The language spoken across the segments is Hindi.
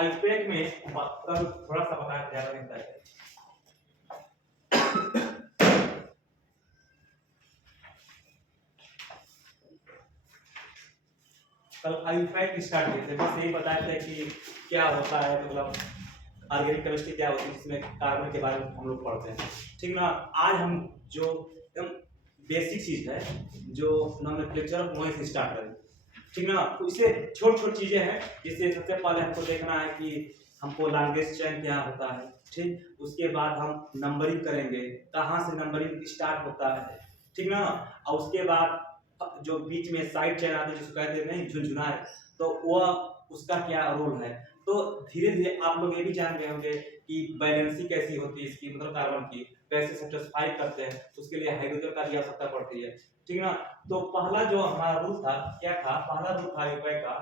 आईपैक में कल थोड़ा सा बताया ज्यादा नहीं था। कल आईपैक स्टार्ट किए थे, बस यही बताया था कि क्या होता है, मतलब ऑर्गेनिक केमिस्ट्री क्या होती है, जिसमें कार्बन के बारे में हम लोग पढ़ते हैं, ठीक ना। आज हम जो एकदम बेसिक चीज है, जो नोमेनक्लेचर ऑफ नॉइज स्टार्ट करें, ठीक ना। तो इससे छोटी छोटी चीजें हैं, जिससे सबसे पहले हमको देखना है कि हमको लॉन्गेस्ट चेन क्या होता है, ठीक। उसके बाद हम नंबरिंग करेंगे, कहाँ से नंबरिंग स्टार्ट होता है, ठीक ना। और उसके बाद जो बीच में साइड चेन आते हैं, जिसको कहते हैं नहीं झुनझुनाए, तो वह उसका क्या रोल है। तो धीरे धीरे आप लोग ये भी जान गए होंगे कि बैलेंसिंग कैसी होती है इसकी, मतलब कार्बन की कैसे सेटिस्फाई करते हैं, उसके लिए हाइड्रोजन का भी आवश्यकता पड़ती है, ठीक ना। तो पहला जो हमारा रूल था क्या था, पहला रूल था आईपैक का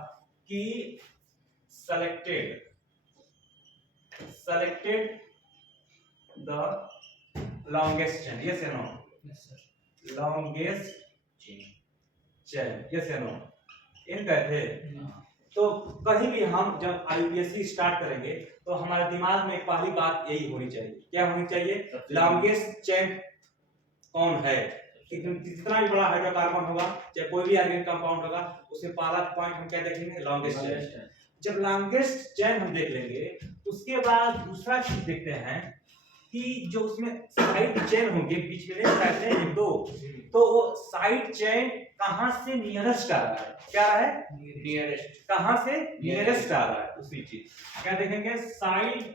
कि selected the longest chain, yes या नो, लॉन्गेस्ट चेन, यस या नो, इन कहते हैं। तो कहीं भी हम जब आईपीएससी स्टार्ट करेंगे तो हमारे दिमाग में पहली बात यही होनी चाहिए, क्या होनी चाहिए, लॉन्गेस्ट चेन कौन है। जितना भी बड़ा हाइड्रोकार्बन होगा, चाहे कोई भी ऑर्गेनिक कंपाउंड होगा, उसमें पहला पॉइंट हम क्या देखेंगे, लॉन्गेस्ट चेन। जब लॉन्गेस्ट चेन हम देख लेंगे, उसके बाद दूसरा चीज देखते हैं कि जो उसमें साइड चेन होंगे, बीच में रहते हैं दो, तो वो साइड चेन कहां से नियरेस्ट आ रहा है, क्या है नियरेस्ट, कहां से नियरेस्ट आ रहा है, उसी चीज क्या देखेंगे, साइड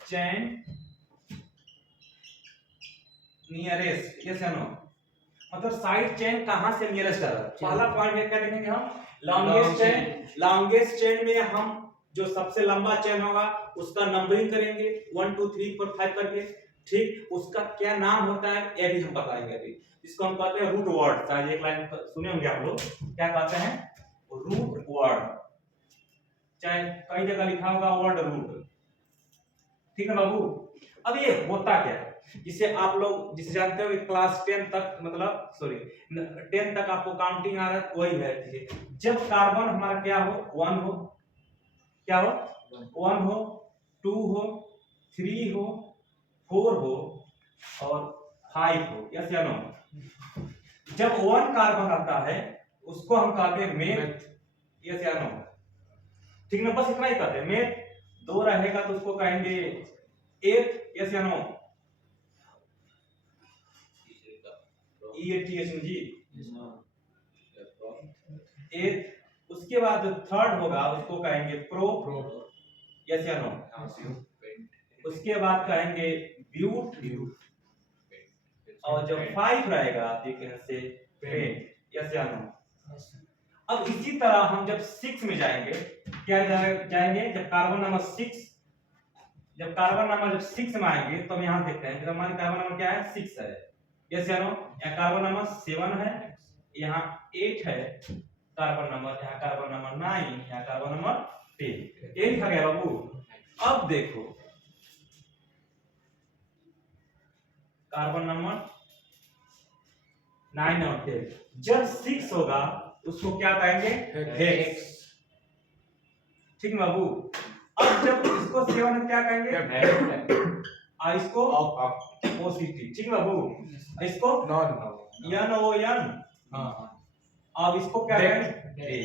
चेन नियरेस्ट, यस या नो, मतलब साइड चेन कहां से नियरेस्ट आ रहा है। पहला पॉइंट क्या देखेंगे हम, लॉन्गेस्ट चेन। लॉन्गेस्ट चेन में हम जो सबसे लंबा चेन होगा उसका नंबरिंग करेंगे 1 2 3 4 5 करके, ठीक। उसका क्या नाम होता है ये भी हम बताएंगे अभी, इसको हम कहते हैं रूट वर्ड। शायद एक लाइन सुने होंगे आप लोग, क्या कहते हैं, रूट वर्ड, चाहे कई जगह लिखा होगा वर्ड रूट, ठीक है बाबू। अब ये होता क्या है, जिसे आप लोग जिसे जानते हो कि क्लास 10 तक, मतलब सॉरी 10 तक आपको काउंटिंग आ रहा है, वही है। जब कार्बन हमारा क्या हो, 1 हो, क्या हो, 1 हो, 2 हो, 3 हो, 4 हो और 5 हो, यस या नो। जब 1 कार्बन आता है उसको हम कहते हैं मेथ, यस या नो, ठीक ना। बस इतना ही कहते हैं मेथ। 2 रहेगा तो उसको कहेंगे एथ, यस या नो, जी एथ। उसके बाद जो थर्ड होगा उसको कहेंगे प्रो, यस या नो। उसके बाद कहेंगे ब्यूट, और जब 5 रहेगा आप देखें से पेंट, यस या नो। अब इसी तरह हम जब 6 में जाएंगे, क्या जाएंगे, जब कार्बन नंबर 6, जब कार्बन नंबर जब 6 में आएंगे तो हम यहां देखते हैं कि हमारे कार्बन नंबर क्या है, 6 है, यस या नो। यहाँ कार्बन नंबर 7 है, यहाँ 8 है कार्बन नंबर, यहाँ कार्बन नंबर 9, यहाँ कार्बन नंबर 10, ये लिखा गया बाबू। अब देखो कार्बन नंबर 9 और 10, जब 6 होगा उसको क्या कहेंगे, हेक्स, ठीक है बाबू। अब जब इसको 7 में क्या कहेंगे, और इसको ओसीटी, ठीक है बाबू। इसको नॉन एन ओ एन, अब इसको क्या कहेंगे,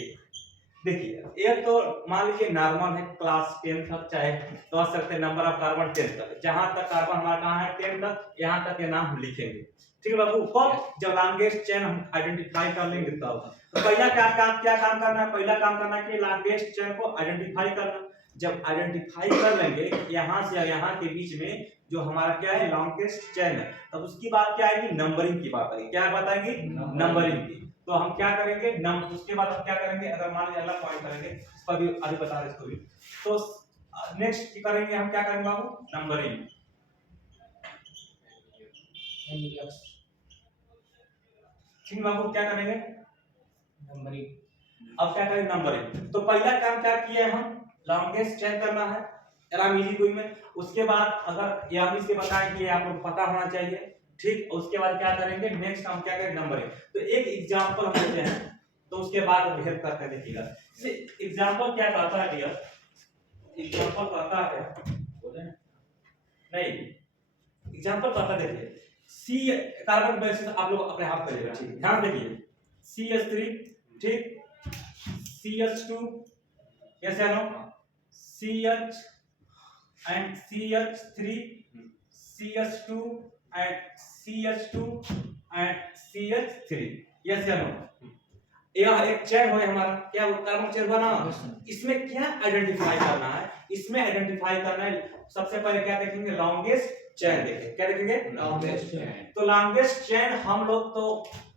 देखिए ये तो मान लीजिए नॉर्मल है, क्लास 10 तक, चाहे तो आ सकते नंबर ऑफ कार्बन 10 तक, जहां तक कार्बन हमारा कहां है 10 तक, यहां तक के नाम हम लिखेंगे, ठीक है बाबू। कब, जब लॉन्गेस्ट चेन हम आइडेंटिफाई कर लेंगे तब। तो पहला क्या काम करना है, पहला काम करना है कि लॉन्गेस्ट चेन को आइडेंटिफाई करना। जब आइडेंटिफाई कर लेंगे यहां से यहां के बीच में जो हमारा क्या है लॉन्गेस्ट चेन है, तब उसकी बात क्या आएगी, नंबरिंग की बात आएगी, क्या बात आएगी, नंबरिंग की। तो हम क्या करेंगे, उसके बाद हम क्या करेंगे, अगर मान लीजिए अगला पॉइंट करेंगे, इस पर भी आगे बता रहे इसको भी, तो नेक्स्ट करेंगे हम क्या करेंगे बाबू, नंबरिंग, ठीक बाबू, क्या करेंगे, नंबरिंग। अब क्या करेंगे, नंबरिंग। तो पहला काम क्या किया हम, लॉन्गेस्ट चेन करना है इजी में। उसके बाद अगर ये हम इसके बताएं कि आप लोग पता होना चाहिए, ठीक। उसके बाद क्या करेंगे, नेक्स्ट हम क्या करेंगे, नंबरिंग। तो एक एग्जांपल हम लेते हैं, तो उसके बाद हम हेल्प करते हैं, देखिएगा एग्जांपल क्या कहता है डियर, एग्जांपल कहता है, बोले नहीं, एग्जांपल कहता देखिए सी कार्बन बेसिस आप लोग अपने हाथ करिएगा, ठीक है, ध्यान देखिए CH3 ठीक, CH2 यस या no, CH and CH3, CH2 and CH2 and CH3 yes या नो। यह एक चेन हो हमारा, क्या कार्बन चेन बना, इसमें क्या आइडेंटिफाई करना है, इसमें आइडेंटिफाई करना है सबसे पहले क्या देखेंगे, लॉन्गेस्ट चेन देखेंगे, क्या देखेंगे, लॉन्गेस्ट चेन। तो लॉन्गेस्ट चेन हम लोग तो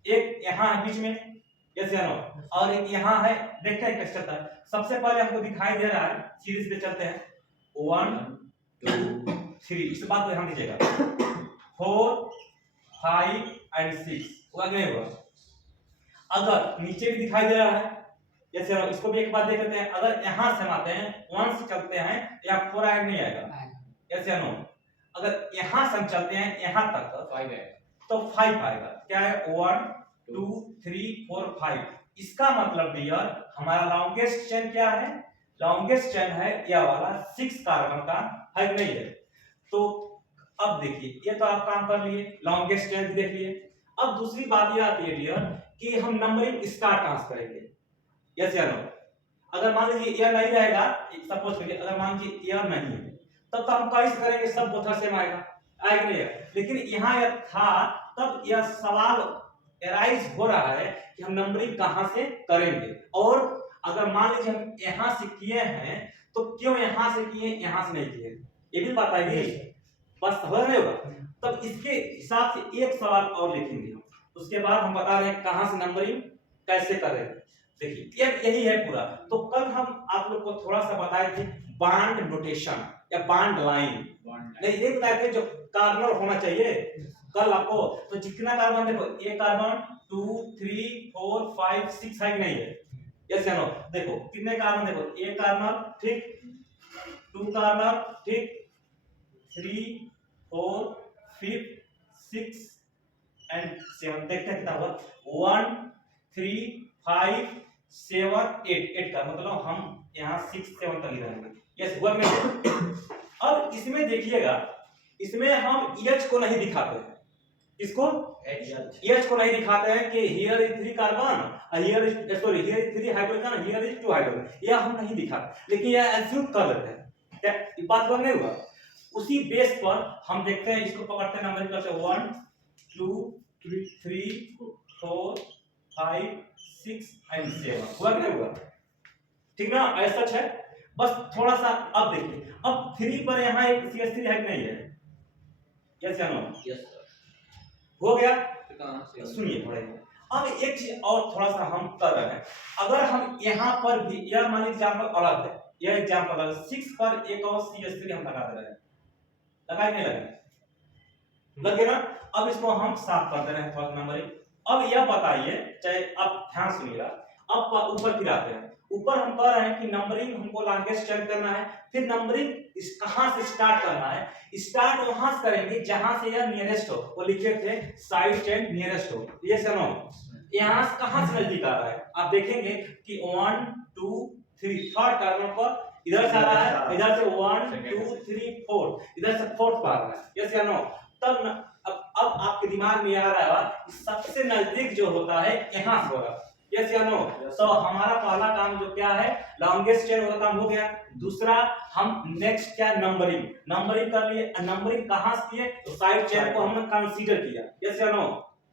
एक यहाँ है बीच में, यस या नो, और एक यहाँ है, देखते हैं कैसे चलता है। सबसे पहले हमको दिखाई दे रहा है, सीरीज पे चलते हैं, 1 2 3, इस बात को ध्यान दीजिएगा, 4 5 and 6 वो आगे हुआ। अगर नीचे भी दिखाई दे रहा है, जैसे इसको भी एक बात देख लेते हैं, अगर यहाँ से हम आते हैं 1 से चलते हैं यहाँ 4 आएगा नहीं आएगा, यस या नो। अगर यहाँ से हम चलते हैं यहाँ तक 5 आएगा, तो 5 आएगा, क्या है 1 2 3 4 5। इसका मतलब डियर हमारा लॉन्गेस्ट चेन क्या है, लॉन्गेस्ट चेन है यह वाला 6 कार्बन का है कि नहीं है। तो अब देखिए ये तो आप काम कर लिए, लॉन्गेस्ट चेन देख लिए। अब दूसरी बात ये आती है डियर कि हम नंबरिंग स्टार्ट कहां से करेंगे, यस या नो। अगर मान लीजिए एयर नहीं रहेगा, सपोज करिए अगर मान लीजिए एयर नहीं है, तब तो हम कैसे करेंगे, सब बोथर सेम आएगा, आएगा नहीं आएगा। लेकिन यहाँ यह था, तब यह सवाल एराइज हो रहा है कि हम नंबरिंग कहां से करेंगे, और अगर मान लीजिए हम यहाँ से किए हैं तो क्यों यहाँ से किए, यहाँ से नहीं किए, ये भी बताइए, बस हो नहीं होगा। तब इसके हिसाब से एक सवाल और लिखेंगे हम, उसके बाद हम बता रहे हैं कहां से नंबरिंग कैसे करें। देखिए यही है पूरा। तो कल हम आप लोग को थोड़ा सा बताए थे बांड नोटेशन या बांड लाइन, नहीं ये बताए थे जो कार्बन होना चाहिए कल आपको। तो जितना कार्बन देखो, एक कार्बन 2 3 4 5 6 है कि नहीं है, यस या नो। देखो कितने कार्बन, देखो एक कार्बन ठीक, 2 कार्बन ठीक, 3 4 5 6 and 7, देखते हैं कितना हुआ, 1 3 5 7 8 का मतलब हम यहाँ 6 7 तक ही रहेंगे, यस हुआ नहीं। अब इसमें देखिएगा, इसमें हम EH को नहीं दिखाते हैं, इसको EH को नहीं दिखाते हैं कि here is 3 carbon, here is sorry here is 3 hydrogen, here is 2 hydrogen, यह हम नहीं दिखाते, लेकिन यह एज्यूम कर लेते हैं। क्या ये बात बन नहीं हुआ? उसी बेस पर हम देखते हैं, इसको पकड़ते हैं, नंबर करते हैं 1 2 3 4 5 6 and 7, हुआ कि नहीं हुआ, ठीक ना, ऐसा है। बस थोड़ा सा अब देखिए, अब 3 पर यहाँ एक CH3 है कि नहीं है, यस या नो, यस हो गया। सुनिए थोड़ा, अब एक चीज और थोड़ा सा हम कर रहे हैं, अगर हम यहाँ पर भी, यह मान लीजिए एग्जाम्पल अलग है, यह एग्जाम्पल अलग, 6 पर एक और CH3 हम लगा दे रहे हैं, लगाए नहीं लगे, लगे ना। अब इसको हम साफ कर दे रहे हैं थोड़ा नंबरिंग। अब यह बताइए, चाहे अब ध्यान सुनिएगा, अब ऊपर फिर आते हैं, ऊपर हम कह रहे हैं कि नंबरिंग हमको लॉन्गेस्ट चेन करना है, फिर नंबरिंग कहां से स्टार्ट करना है, स्टार्ट वहां से करेंगे जहां से यह नियरेस्ट हो, वो लिखे थे साइड चेन नियरेस्ट हो, ये सुनो, यहां से कहां से नजदीक आ रहा है, आप देखेंगे कि 1 2 3 थर्ड कार्बन पर इधर से आ रहा है, इधर से 1 2 3 4, इधर से फोर्थ पर आ रहा है, यस या नो। तब अब आपके दिमाग में आ रहा है कि सबसे नजदीक जो होता है यहां से होगा, यस या नो। तो हमारा पहला काम जो क्या है, लॉन्गेस्ट चेन वाला काम हो गया। दूसरा हम नेक्स्ट क्या, नंबरिंग, नंबरिंग कर लिए। नंबरिंग कहां से किए, तो साइड चेन को हमने कंसीडर किया, यस या नो,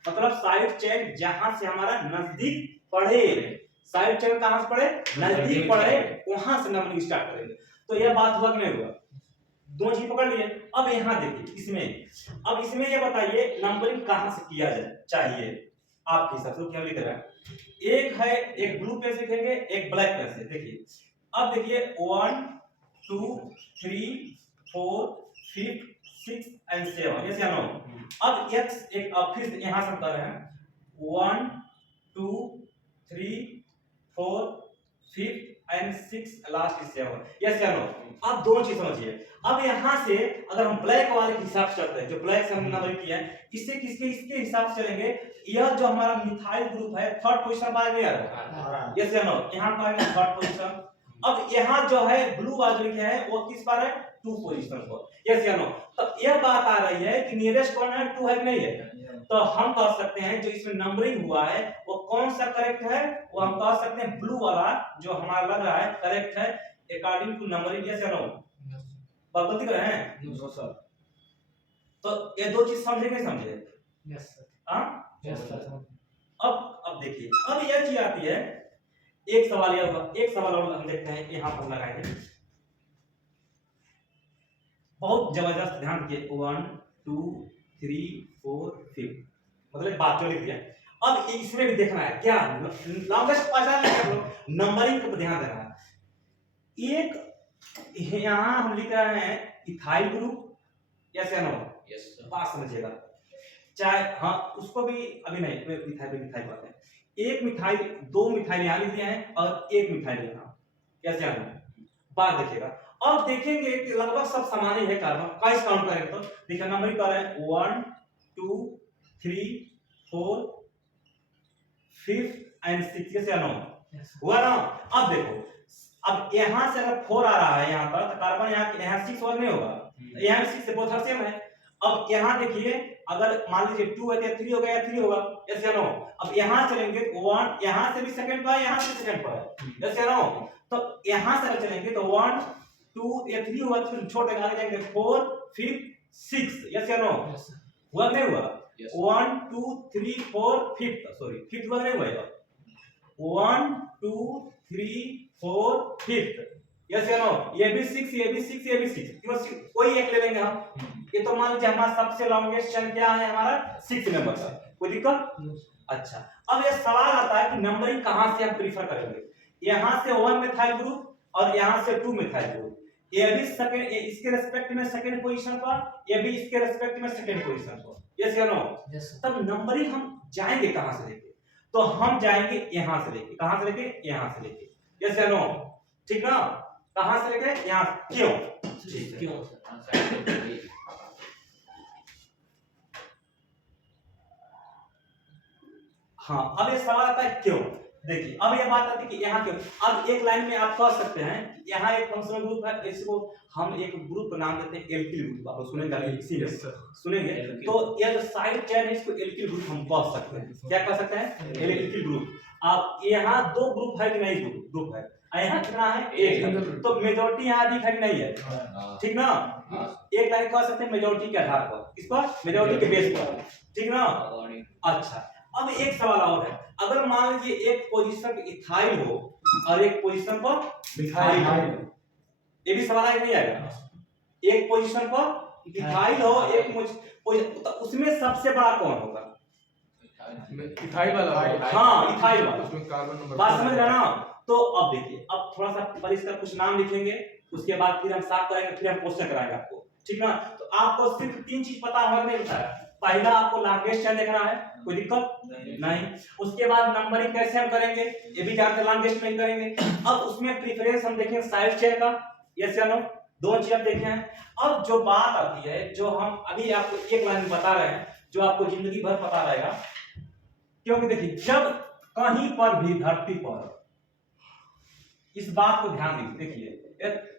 मतलब साइड चेन जहां से हमारा नजदीक पड़े, साइड चेन कहां से पड़े, नजदीक पड़े, वहां से नंबरिंग स्टार्ट करेंगे। तो यह बात हुआ कि नहीं हुआ, दो चीज पकड़ लिए। अब यहाँ देखिए इसमें, अब इसमें ये बताइए नंबरिंग कहां से किया जाए चाहिए आपके हिसाब से, क्या लिख रहा है, एक है, एक ब्लू पेन से लिखेंगे, एक ब्लैक पेन से। देखिए अब देखिए 1 2 3 4 5 6 and 7, यस या नो। अब एक अब फिर यहां से हम कर रहे हैं 1 2 3 4 5 and 6 लास्ट इज 7, यस या नो। अब दो चीज समझिए, अब यहां से अगर हम ब्लैक वाले के हिसाब से चलते हैं, जो ब्लैक से हम नंबर किया है, इससे किसके, इसके हिसाब से चलेंगे, यह जो हमारा मिथाइल ग्रुप है थर्ड पोजीशन पर नहीं आ रहा है, यस या नो, यहां पर थर्ड पोजीशन, अब यहाँ जो है ब्लू वाला जो लिखा है वो किस पर है, 2 पोजीशन पर, यस या नो। तो यह बात आ रही है कि नियरेस्ट कौन है, 2 है कि नहीं है। तो हम कह सकते हैं जो इसमें नंबरिंग हुआ है वो कौन सा करेक्ट है, वो हम कह सकते हैं ब्लू वाला जो हमारा लग रहा है करेक्ट है अकॉर्डिंग टू नंबरिंग, यस या नो। बात गलती कर रहे हैं, नो सर। तो ये दो चीज समझे नहीं समझे, यस सर। हाँ यस सर। अब देखिए, अब यह चीज आती है, एक सवाल यह होगा, एक सवाल और हम देखते हैं यहां पर लगाएंगे, बहुत जबरदस्त, ध्यान दीजिए। 1 2 3 4 5 मतलब बात जो लिख दिया। अब इसमें भी देखना है क्या लॉन्गेस्ट पहचान है, नंबरिंग पर ध्यान देना है। एक यहां हम लिख रहे हैं इथाइल ग्रुप, यस या नो, यस सर। बात समझिएगा, चाहे हाँ उसको भी अभी नहीं, मिथाइल बात है, एक मिथाइल, 2 मिथाइल यहाँ लिख दिया है और एक मिथाइल यहाँ, कैसे आना बात देखिएगा। अब देखेंगे कि लगभग सब समान ही है कार्बन का, इस काउंट करेंगे तो देखिए नंबर कर रहे हैं 1 2 3 4 5 एंड 6, कैसे आना हुआ ना। अब देखो, अब यहाँ से अगर 4 आ रहा है यहाँ पर तो कार्बन यहाँ 6 और नहीं होगा, यहाँ 6 से बहुत सेम है। अब यहाँ देखिए अगर मान लीजिए 2 है तो 3 हो गया या 3 होगा, यस या नो। अब यहाँ चलेंगे 1, यहाँ से भी सेकंड पर है, यहाँ से सेकंड पर है, यस या नो। तो यहाँ से अगर चलेंगे तो 1 2 या 3 हुआ, फिर छोटे आगे जाएंगे 4 5 6, यस या नो। हुआ नहीं हुआ, 1 2 3 4 5, सॉरी 5 हुआ नहीं हुआ, 1 2 3 4 5, यस या नो। ये भी 6, ये भी 6, ये भी 6, केवल कोई एक ले लेंगे हम। ये तो मान लीजिए हमारा सबसे लॉन्गेस्ट चेन क्या है, हमारा 6 नंबर का, कोई दिक्कत। अच्छा, अब ये सवाल आता है कि नंबरिंग कहां से हम प्रीफर करेंगे, यहां से 1 मिथाइल ग्रुप और यहां से 2 मिथाइल ग्रुप, ये भी सेकंड, इसके रिस्पेक्ट में सेकंड पोजीशन पर, ये भी इसके रिस्पेक्ट में सेकंड पोजीशन पर, यस या नो। तब नंबरिंग हम जाएंगे कहां से लेके, तो हम जाएंगे यहां से लेके, कहां से लेके, यहां से लेके, यस या नो, ठीक ना। कहां से लेके, यहां, क्यों, क्यों सर। हाँ, अब ये सवाल आता है क्यों। देखिए अब ये बात आती है कि यहाँ क्यों। अब एक लाइन में आप कह सकते हैं यहाँ एक फंक्शनल ग्रुप है, इसको हम एक ग्रुप का नाम देते हैं एल्किल ग्रुप, आप सुनेंगे सुनेंगे तो ये जो साइड चेन है इसको एल्किल ग्रुप हम कह सकते हैं, क्या कह सकते हैं, एल्किल ग्रुप। अब यहाँ 2 ग्रुप है कि नहीं, ग्रुप है, यहाँ कितना है, एक, तो मेजॉरिटी यहाँ दिख है नहीं है, ठीक ना। एक लाइन कह सकते हैं मेजॉरिटी के आधार पर, किस पर, मेजॉरिटी के बेस पर, ठीक ना। अच्छा, अब एक सवाल और है, अगर मान लीजिए एक पोजीशन पे इथाइल हो और एक पोजीशन पर मिथाइल हो, ये भी सवाल आएगा नहीं आएगा, एक पोजीशन पर इथाइल हो, एक पोजीशन, तो उसमें सबसे बड़ा कौन होगा, इथाइल वाला, हाँ इथाइल वाला, उसमें कार्बन नंबर, बात समझ रहे ना। तो अब देखिए, अब थोड़ा सा पर इसका कुछ नाम लिखेंगे, उसके बाद फिर हम साफ करेंगे, फिर हम क्वेश्चन कराएंगे आपको, ठीक ना। तो आपको सिर्फ 3 चीज पता होगा नहीं बताया, पहला आपको लॉन्गेस्ट चेन देखना है, कोई दिक्कत नहीं। उसके बाद नंबरिंग कैसे हम करेंगे, ये भी जानते हैं, लॉन्गेस्ट में करेंगे। अब उसमें प्रेफरेंस हम देखेंगे साइड चेन का, यस या नो, 2 चीज देखे हैं। अब जो बात आती है, जो हम अभी आपको एक लाइन बता रहे हैं, जो आपको जिंदगी भर पता रहेगा, क्योंकि देखिए जब कहीं पर भी धरती पर, इस बात को ध्यान देखिए,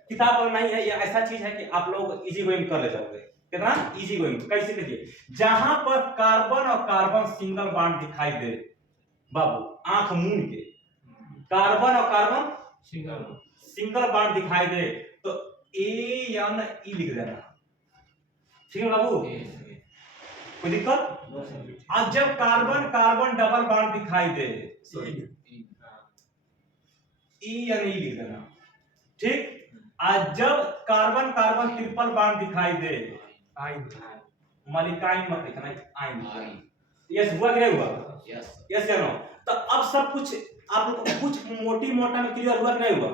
किताब पर नहीं है, ये ऐसा चीज है कि आप लोग इजी गोइंग कर ले जाओगे, कितना इजी गोइंग, कैसे देखिए, जहां पर कार्बन और कार्बन सिंगल बॉन्ड दिखाई दे, बाबू आंख मूंद के, कार्बन और कार्बन सिंगल बॉन्ड दिखाई दे तो ANE लिख देना, ठीक है बाबू, कोई दिक्कत। अब जब कार्बन कार्बन डबल बॉन्ड दिखाई दे, ENE लिख देना, ठीक। आज जब कार्बन कार्बन ट्रिपल बॉन्ड दिखाई दे, मलिकाइन मत लिखना, आइन, यस हुआ कि नहीं हुआ, यस या नो। तो अब सब कुछ आप लोग कुछ मोटी मोटा में क्लियर हुआ कि नहीं हुआ,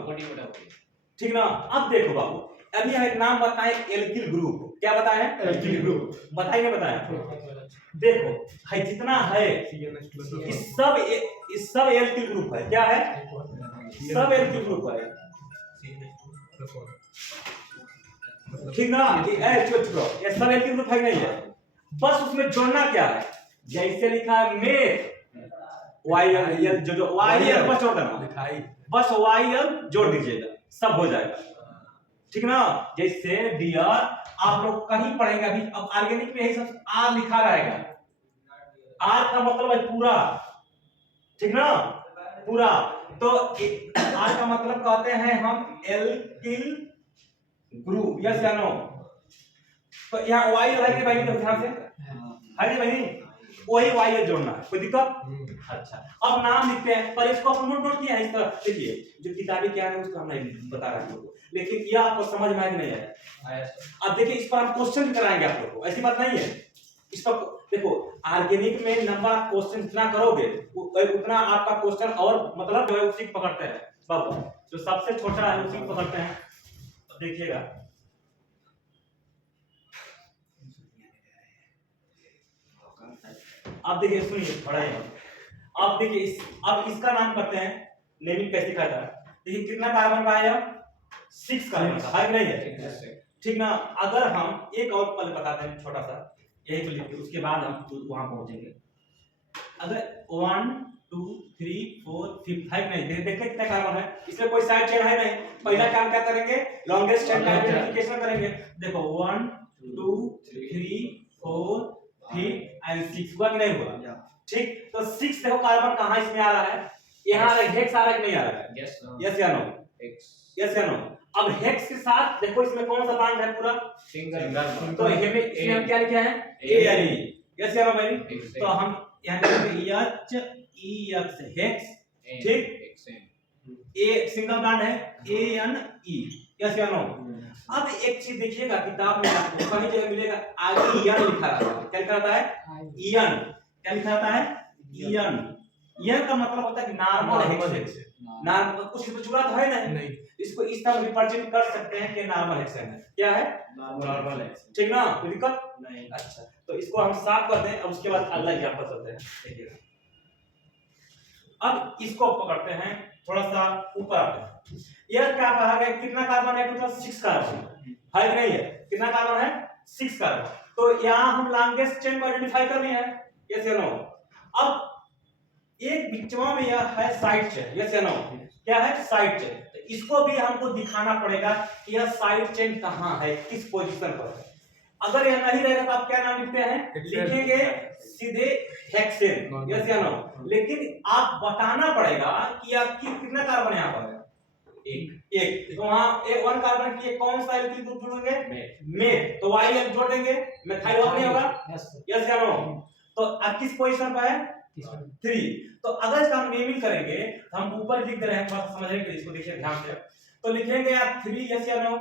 ठीक ना। अब देखो बाबू, अभी हम एक नाम बताएं, एल्किल ग्रुप, क्या बताएं, एल्किल ग्रुप, बताएंगे, बताएं। देखो है जितना है, इस सब एल्किल ग्रुप है, क्या है, सब एल्किल ग्रुप है, ठीक ना। ये सब एल्किल ग्रुप है नहीं है, बस उसमें जोड़ना क्या है, जैसे लिखा है मेथ, YL जो YL बस जोड़ देना, मिठाई बस YL जोड़ दीजिएगा, सब हो जाएगा, ठीक ना। जैसे डियर आप लोग कहीं पढ़ेंगे अभी, अब ऑर्गेनिक में यही सब आर लिखा रहेगा, आर का मतलब है पूरा, ठीक ना, पूरा। तो आर का मतलब कहते हैं हम एल्किल ग्रुप, यस या नो। तो यहाँ वाई रहेगी भाई, तो ध्यान से है जी भाई, वही वाई जोड़ना है, कोई दिक्कत? अच्छा, अब नाम लिखते हैं, पर इसको आप नोट किया है इस तरह। देखिए जो किताबी क्या है उसको हम नहीं बता रहे हैं, लेकिन ये आपको समझ में नहीं आया। अब देखिए इस पर हम क्वेश्चन भी कराएंगे आप लोगों को, ऐसी बात नहीं है। इस पर देखो ऑर्गेनिक में नंबर क्वेश्चन जितना करोगे उतना आपका क्वेश्चन और मतलब जो है उसी को पकड़ते हैं, सब जो सबसे छोटा है उसी को पकड़ते हैं। देखिएगा अब देखिए, सुनिए थोड़ा ही, अब देखिए अब इसका नाम करते हैं नेमिंग कैसे करता है। देखिए कितना कार्बन का है, 6 कार्बन का है कि नहीं है, ठीक ना। अगर हम एक और पल बताते हैं छोटा सा, यही तो लिखिए, उसके बाद हम वहां पहुंचेंगे। अगर 1 2 3 4 5 है नहीं, देखिए कितना कार्बन है, इसमें कोई साइड चेन है नहीं। पहला काम क्या करेंगे, लॉन्गेस्ट चेन का आइडेंटिफिकेशन करेंगे। देखो 1 2 3 4 5 एंड 6 हुआ कि नहीं हुआ, ठीक। तो 6 देखो कार्बन कहां इसमें आ रहा है, यहां आ रहा है, हेक्स आ रहा है कि नहीं आ रहा है, यस या नो, यस या नो। अब हेक्स के साथ देखो इसमें कौन सा बॉन्ड है, पूरा सिंगल, तो इसमें हम क्या लिखे हैं, ए यानी, यस या नो भाई। तो हम यहां लिखेंगे एच ई एक्स हेक्स, ठीक, ए सिंगल बॉन्ड है, ए एन ई, यस या नो। अब एक चीज देखिएगा किताब में आपको कहीं जगह मिलेगा आगे यन लिखा रहता है, क्या लिखा रहता है, यन, क्या लिखा रहता है, यन। यन का मतलब होता है कि नॉर्मल हेक्सेन, नॉर्मल कुछ इसमें जुड़ा तो है नहीं, इसको इस तरह रिप्रेजेंट कर सकते हैं कि नॉर्मल हेक्सेन है, क्या है, नॉर्मल हेक्सेन, ठीक ना, कोई दिक्कत नहीं। अच्छा, तो इसको हम साफ कर दें, अब उसके बाद अगला एग्जांपल चलते हैं। देखिएगा अब इसको पकड़ते हैं, थोड़ा सा ऊपर आते हैं। यह क्या कहा गया, कितना कार्बन है, टोटल 6 कार्बन है कि नहीं है, कितना कार्बन है, 6 कार्बन। तो यहां हम लॉन्गेस्ट चेन को आइडेंटिफाई कर लिए हैं, यस या नो। अब एक बीचवा में यह है साइड चेन, यस या नो, क्या है, साइड चेन। तो इसको भी हमको दिखाना पड़ेगा कि यह साइड चेन कहां है, किस पोजीशन पर है। अगर यह नहीं रहेगा तो आप क्या नाम लिखते हैं, लिखेंगे सीधे हेक्सेन, यस या नो। लेकिन आप बताना पड़ेगा कि आपकी कितना कार्बन यहां पर है, एक। तो वहां एक 1 कार्बन की कौन सा एल्किल ग्रुप जोड़ेंगे, मेथ, तो YL जोड़ देंगे, मेथाइल नहीं होगा, यस या नो। तो अब किस पोजीशन पर है, 3। तो अगर इसका हम नेमिंग करेंगे, हम ऊपर लिख दे रहे हैं, थोड़ा समझने के लिए इसको देखिए ध्यान से। तो लिखेंगे यार 3, यस या नो,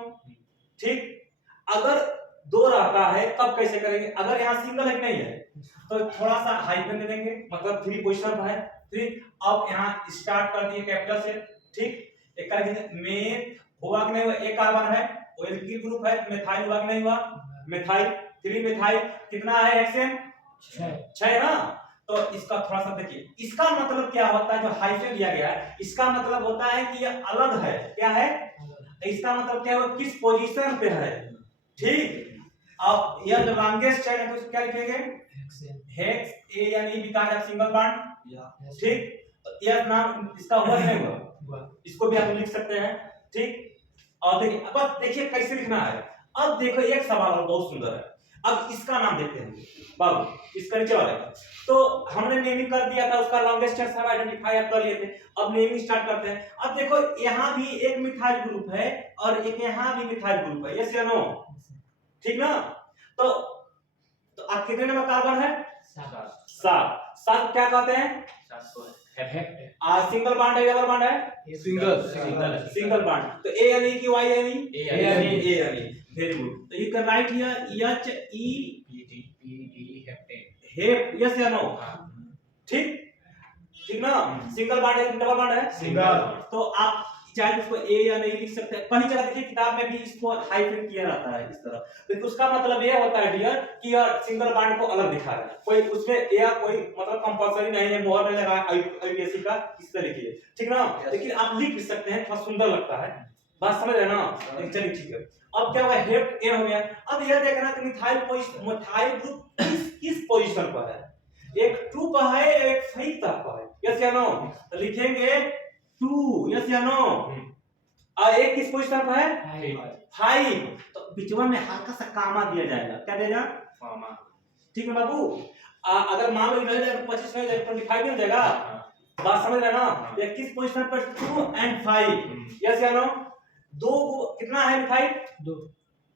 ठीक। अगर 2 रहता है तब कैसे करेंगे, अगर यहाँ सिंगल है नहीं है तो थोड़ा सा हाइफन दे देंगे, मतलब 3 पोजीशन पर है 3। अब यहाँ स्टार्ट कर दिए कैपिटल से, ठीक। एक करके मेथ हुआ कि नहीं हुआ, एक कार्बन है, वो एल्किल ग्रुप है, मेथाइल हुआ कि नहीं हुआ, मेथाइल, 3 मेथाइल, कितना है हेक्सेन, 6 ना। तो इसका थोड़ा सा देखिए, इसका मतलब क्या होता है, जो हाइफन दिया गया है इसका मतलब होता है कि ये अलग है, क्या है, इसका मतलब क्या है, किस पोजीशन पे है, ठीक। अब यह जो लॉन्गेस्ट चेन है तो इसको क्या लिखेंगे, हेक्स, ए यानी बिका है सिंगल बॉन्ड, ठीक। तो यह नाम इसका हुआ नहीं हुआ, इसको भी आप लिख सकते हैं, ठीक। और देखिए अब देखिए कैसे लिखना है। अब देखो एक सवाल और बहुत सुंदर है, अब इसका नाम देखते हैं बाबू, इसका नीचे वाले का। तो हमने नेमिंग कर दिया था, उसका लॉन्गेस्ट चेन सब आइडेंटिफाई आप कर लिए थे। अब नेमिंग स्टार्ट करते हैं। अब देखो यहाँ भी एक मिथाइल ग्रुप है और एक यहाँ भी मिथाइल ग्रुप है, यस या नो, ठीक ना। तो अब कितने नंबर कार्बन है, 7 क्या कहते हैं, सिंगल बॉन्ड है, डबल बॉन्ड है, सिंगल बॉन्ड। तो ए यानी कि वाई यानी, ए यानी, वेरी गुड। तो you can write here H E hep, yes या नो, ठीक, ठीक ना। सिंगल बॉन्ड है, डबल बॉन्ड है, सिंगल। तो आप चाहे उसको ए या नहीं लिख सकते हैं, कहीं जगह देखिए किताब में भी इसको हाइफन किया रहता है इस तरह। तो उसका मतलब ये होता है डियर कि यह सिंगल बॉन्ड को अलग दिखा रहा है, कोई उसमें या कोई मतलब कंपलसरी नहीं है, मोहर नहीं लगा आईपीएससी का, इस तरह की, ठीक ना। लेकिन आप लिख भी सकते हैं, थोड़ा सुंदर लगता है, बात समझ रहे ना। चलिए ठीक है। अब क्या हुआ, हेप्ट ए हो गया। अब यह देखना कि मिथाइल ग्रुप किस पोजीशन पर है। एक ट्रू पर है एक सही तरफ पर है, यस या नो? तो लिखेंगे 2, यस या नो? और एक किस पोजीशन पर है 5, तो बीचवा में हल्का सा कामा दिया जाएगा, क्या देगा? कामा। ठीक है बाबू? अगर मान लो इधर 25 में 25 मिल जाएगा, बात समझ रहे ना? ये किस पोजीशन पर 2 and 5, यस या नो? दो कितना है 5?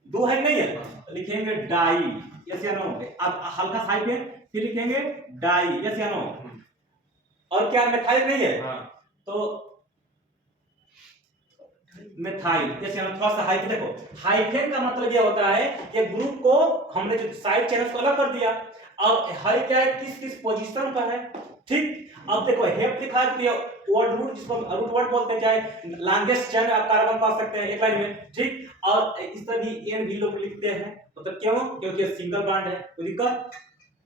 2 है नहीं है? तो लिखेंगे डाई, यस या नो? अब हल्का साइड में फिर लिखेंगे डाई, यस या नो? और क्या मिथाइल नहीं है? तो मिथाइल, यस या नो? थोड़ा सा हाइफेन देखो, हाइफेन का मतलब ये होता है कि ग्रुप को हमने जो साइड चेन को अलग कर दिया, और हाई क्या है किस किस पोजीशन पर है, ठीक? अब देखो हेप लिखा है वर्ड रूट, जिसको रूट वर्ड बोलते हैं, चाहे लॉन्गेस्ट चेन आप कार्बन पा सकते हैं एक लाइन में, ठीक? और इस तरह भी एन भी लोग लिखते हैं, मतलब क्यों? क्योंकि सिंगल बॉन्ड है, कोई दिक्कत?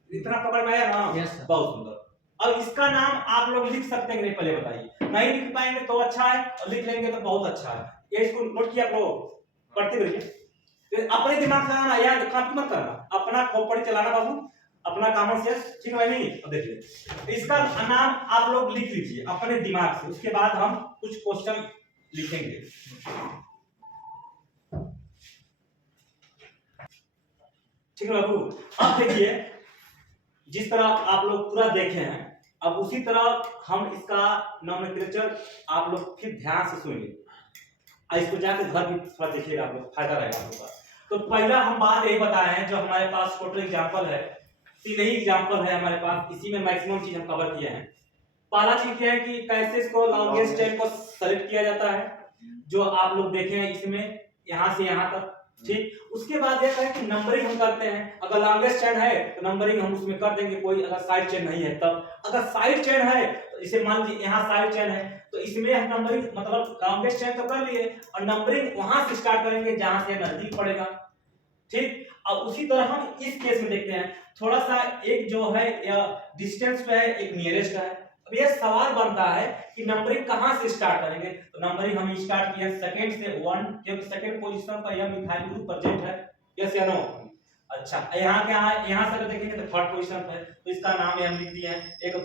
इतना पकड़ में आया ना? बहुत सुंदर। अब इसका नाम आप लोग लिख सकते हैं कि नहीं पहले बताइए, नहीं लिख पाएंगे तो अच्छा है, और लिख लेंगे तो बहुत अच्छा है। ये इसको नोट किया करो, पढ़ते रहिए, अपने दिमाग से लगाना, यार कॉपी मत करना, अपना खोपड़ी चलाना बाबू, अपना कॉमन सेंस, ठीक है नहीं? अब देखिए इसका नाम आप लोग लिख लीजिए अपने दिमाग से, उसके बाद हम कुछ क्वेश्चन लिखेंगे। ठीक है बाबू? अब देखिए जिस तरह आप लोग पूरा देखे हैं, अब उसी तरह हम इसका नोमेनक्लेचर आप लोग फिर ध्यान से सुनिए, इसको जाकर घर भी थोड़ा देखिएगा, आप लोग फायदा रहेगा आप लोग का। तो पहला हम बात यही बताए हैं, जो हमारे पास टोटल एग्जांपल है 3 ही एग्जांपल है हमारे पास, इसी में मैक्सिमम चीज हम कवर किए हैं। पहला चीज क्या है कि कैसे इसको लॉन्गेस्ट चेन को सेलेक्ट किया जाता है, जो आप लोग देखे हैं इसमें यहां से यहां तक, ठीक? उसके बाद यह है कि नंबरिंग हम करते हैं, अगर लॉन्गेस्ट चेन है तो नंबरिंग हम उसमें कर देंगे, कोई अगर साइड चेन नहीं है तब, अगर साइड चेन है तो इसे मान लीजिए यहां साइड चेन है तो इसमें हम नंबरिंग मतलब लॉन्गेस्ट चेन तो कर लिए, और नंबरिंग वहां से स्टार्ट करेंगे जहां से नजदीक पड़ेगा, ठीक? अब उसी तरह हम इस केस में देखते हैं, थोड़ा सा एक जो है या डिस्टेंस पे है, एक नियरेस्ट है। अब ये सवाल बनता है कि नंबरिंग कहां से स्टार्ट करेंगे, तो नंबरिंग हम स्टार्ट किए सेकंड से 1, क्योंकि सेकंड पोजीशन पर यह मिथाइल ग्रुप प्रेजेंट है, यस या नो? अच्छा यहाँ क्या है, यहाँ से अगर देखेंगे तो थर्ड पोजीशन पे है, तो इसका नाम हम लिख दिए हैं, एक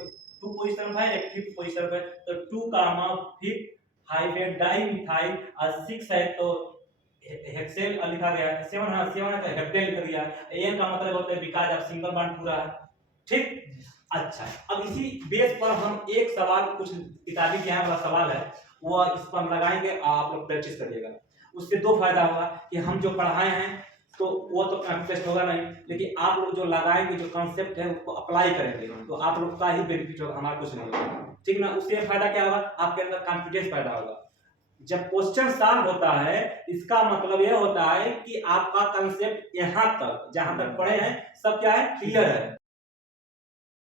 2 पोजीशन पे है, एक 5th पोजीशन पे, तो 2 5th हाइड्रेट डाई मिथाइल, और 6 है तो हेक्सेन लिखा गया है, 7 है तो हेप्टेन लिख दिया है। एन का मतलब होता है बिकॉज़ ऑफ सिंगल बॉन्ड पूरा है, ठीक? अच्छा, अब इसी बेस पर हम एक सवाल, कुछ किताबी ज्ञान वाला सवाल है, वो इस पर हम लगाएंगे, आप लोग प्रैक्टिस करिएगा। उससे 2 फायदा होगा कि हम जो पढ़ाए हैं तो वो तो टेस्ट होगा नहीं, लेकिन आप लोग जो लगाएंगे, जो कॉन्सेप्ट है उसको अप्लाई करेंगे, तो आप लोग का ही बेनिफिट होगा, हमारा कुछ नहीं होगा, ठीक ना? उससे फायदा क्या होगा, आपके अंदर कॉन्फिडेंस पैदा होगा। जब क्वेश्चन सॉल्व होता है, इसका मतलब यह होता है कि आपका कंसेप्ट यहाँ तक जहां तक पढ़े हैं सब क्या है, क्लियर है।